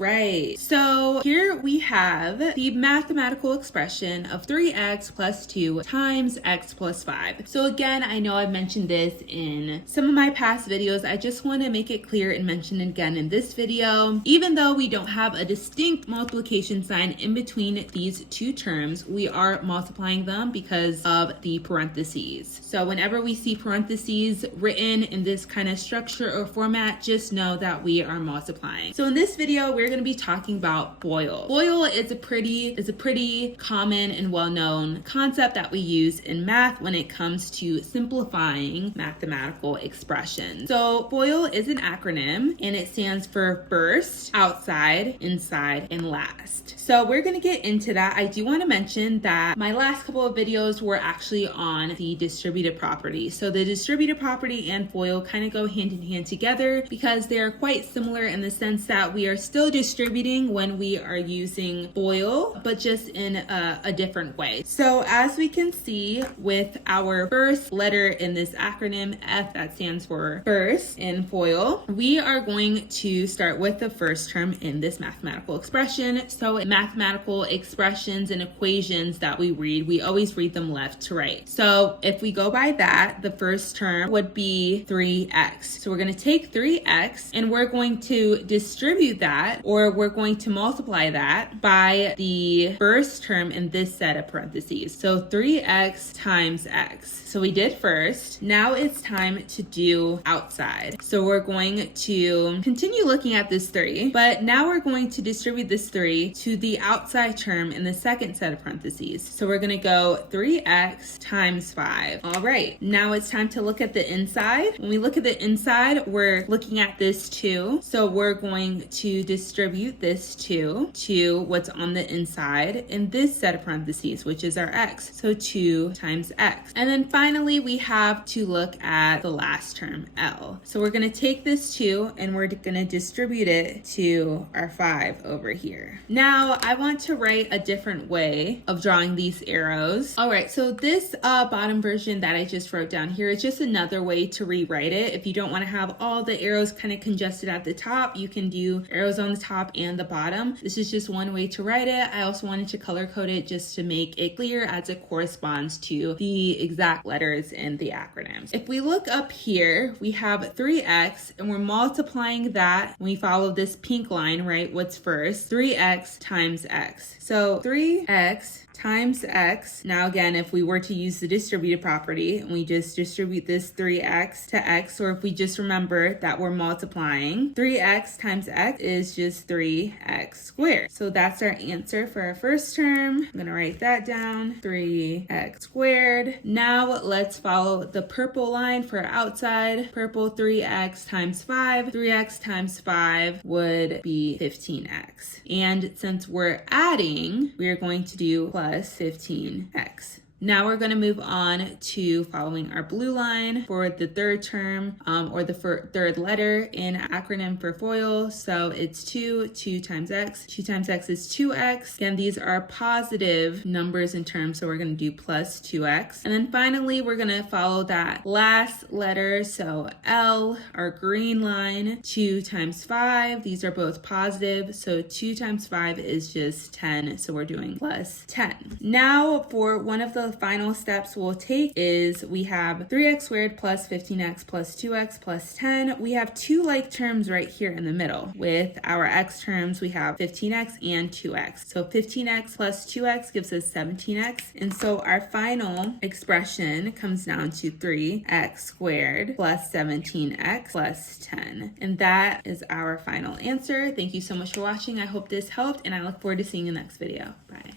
right, so here we have the mathematical expression of 3x plus 2 times x plus 5. So again, I know I've mentioned this in some of my past videos. I just want to make it clear and mention it again in this video. Even though we don't have a distinct multiplication sign in between these two terms, we are multiplying them because of the parentheses. So whenever we see parentheses written in this kind of structure or format, just know that we are multiplying. So in this video, we're going to be talking about FOIL. FOIL is a pretty common and well-known concept that we use in math when it comes to simplifying mathematical expressions. So FOIL is an acronym and it stands for first, outside, inside, and last. So we're going to get into that. I do want to mention that my last couple of videos were actually on the distributive property. So the distributive property and FOIL kind of go hand in hand together because they are quite similar in the sense that we are still distributing when we are using FOIL, but just in a different way. So as we can see with our first letter in this acronym, F, that stands for first in FOIL, we are going to start with the first term in this mathematical expression. So in mathematical expressions and equations that we read, we always read them left to right. So if we go by that, the first term would be 3x. So we're going to take 3x and we're going to distribute that, or we're going to multiply that by the first term in this set of parentheses. So 3x times x. So we did first. Now it's time to do outside. So we're going to continue looking at this 3, but now we're going to distribute this 3 to the outside term in the second set of parentheses. So we're going to go 3x times 5. All right, now it's time to look at the inside. When we look at the inside, we're looking at this 2. So we're going to distribute this 2 to what's on the inside in this set of parentheses, which is our x. So 2 times x. And then finally, we have to look at the last term, L. So we're going to take this 2 and we're going to distribute it to our 5 over here. Now, I want to write a different way of drawing these arrows. All right, so this bottom version that I just wrote down here is just another way to rewrite it. If you don't want to have all the arrows kind of congested at the top, you can do arrows on the top and the bottom. This is just one way to write it. I also wanted to color code it just to make it clear as it corresponds to the exact letters in the acronyms. If we look up here, we have 3x and we're multiplying that. When we follow this pink line, right? What's first? 3x times x. So 3x times x. Now again, if we were to use the distributive property and we just distribute this 3x to x, or if we just remember that we're multiplying, 3x times x is just 3x squared. So that's our answer for our first term. I'm gonna write that down, 3x squared. Now let's follow the purple line for outside. Purple, 3x times 5. 3x times 5 would be 15x. And since we're adding, we are going to do plus 15x. Now we're going to move on to following our blue line for the third term, or the third letter in acronym for FOIL. So it's 2 times x. 2 times x is 2x. Again, these are positive numbers in terms, so we're going to do plus 2x. And then finally, we're going to follow that last letter. So L, our green line, 2 times 5. These are both positive. So 2 times 5 is just 10. So we're doing plus 10. Now for one of the final steps we'll take is we have 3x squared plus 15x plus 2x plus 10. We have two like terms right here in the middle. With our x terms, we have 15x and 2x. So 15x plus 2x gives us 17x. And so our final expression comes down to 3x squared plus 17x plus 10. And that is our final answer. Thank you so much for watching. I hope this helped, and I look forward to seeing you in the next video. Bye.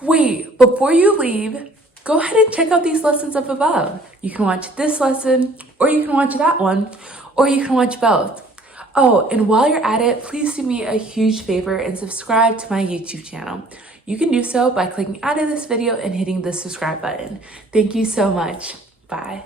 Wait, before you leave, go ahead and check out these lessons up above. You can watch this lesson, or you can watch that one, or you can watch both. Oh, and while you're at it, please do me a huge favor and subscribe to my YouTube channel. You can do so by clicking out of this video and hitting the subscribe button. Thank you so much. Bye.